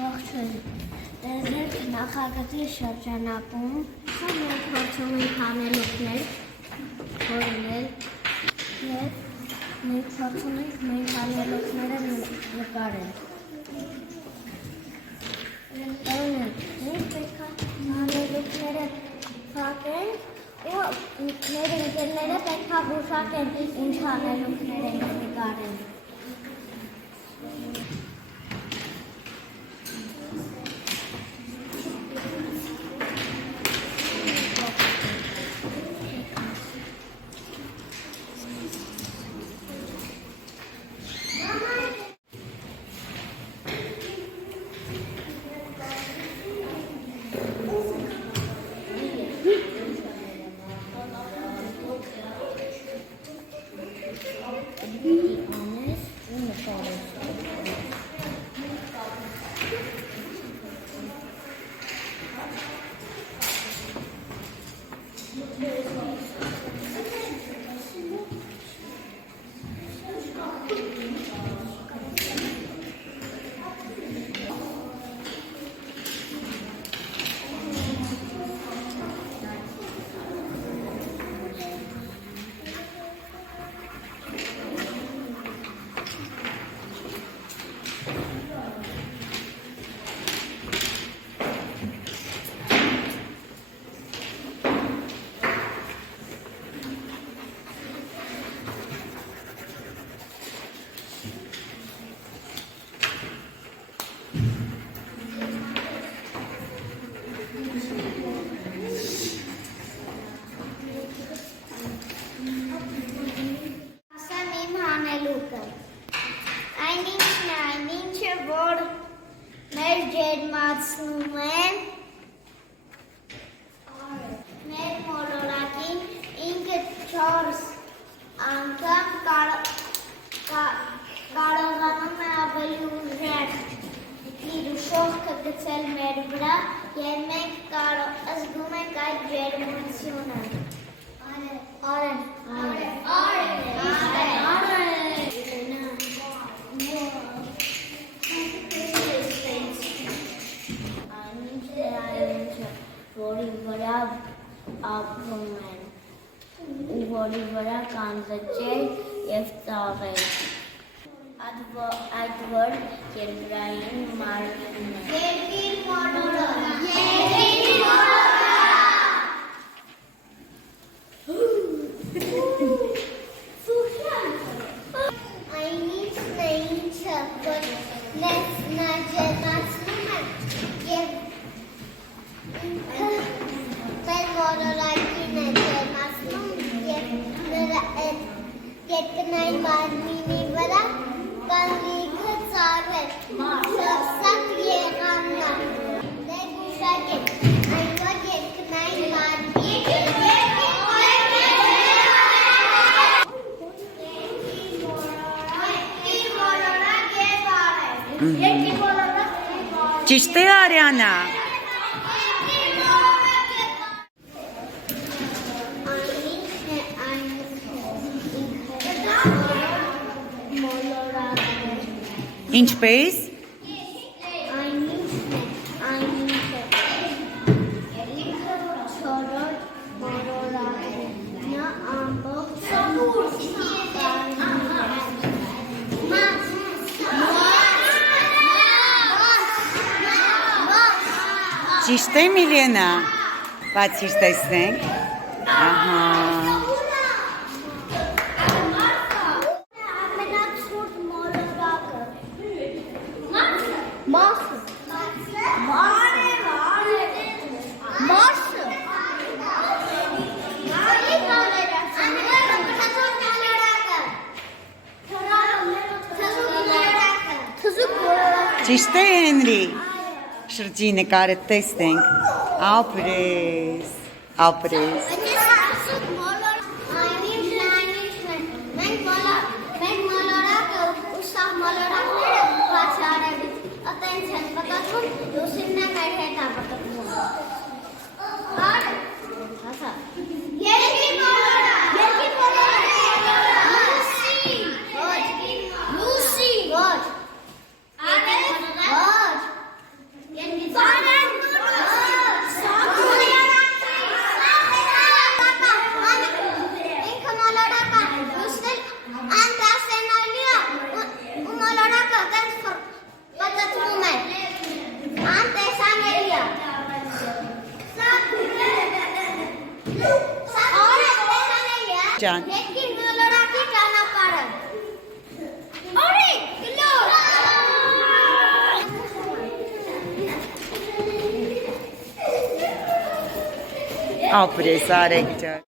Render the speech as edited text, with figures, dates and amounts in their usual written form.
Ողջույն, դերձեր նախագծի շրջանակում մենք փորձում ենք հանելուկներ որոնել և մենք փորձում ենք մեր հանելուկները նկարել։ Մենք պետք է հանելուկները փակենք ու մեր ընկերները պետք է գուշակեն ինչ հանելուկներ ենք նկարել։ Այնինչը, որ մեր ջերմացնում են, մեր մոլորակին ինքը 4 անգամ կարողանում է ավելի ուժեղ իր շողքը գցել մեր վրա և մենք զգում ենք այդ ջերմությունը։ Որի վրա ապրում են, ու որի վրա կան լճեր և ծառեր, այդ որ երկրային մարմինն է։ Երկիր մոլորակ։ Այնինչն է ինչը, որ նա ջերմացնում է և մեր մոլորակին է ջերմացնում և նրա այդ երկնային մարմինի վրա կան լիքը ծառեր, սարսափ եղանակ, դե գուշակեք, այն որ երկնային մարմին Ճիշտ է Արիանա։ Ինչպես։ Ճիշտ է Միլենա, բացիր տեսնենք, ահա։ ամենաբսուրդ մոլորակը։ Մասը։ Ճիշտ է Հենրի, շրջի նկարը տեսնենք, ապրես, ապրես։ Մենք մոլորակը ու սաղ մոլորակները բացի արևից, ատենց են պտատվում, լուսինն է մեր հետ է պտատվում։ Երկիր մոլորակ։ Երկիր մոլորակ։ ջան։ Երկին մոլորակի ճանապարհը։ Օրի, գլոր։ Ապրես Արեգ ջան։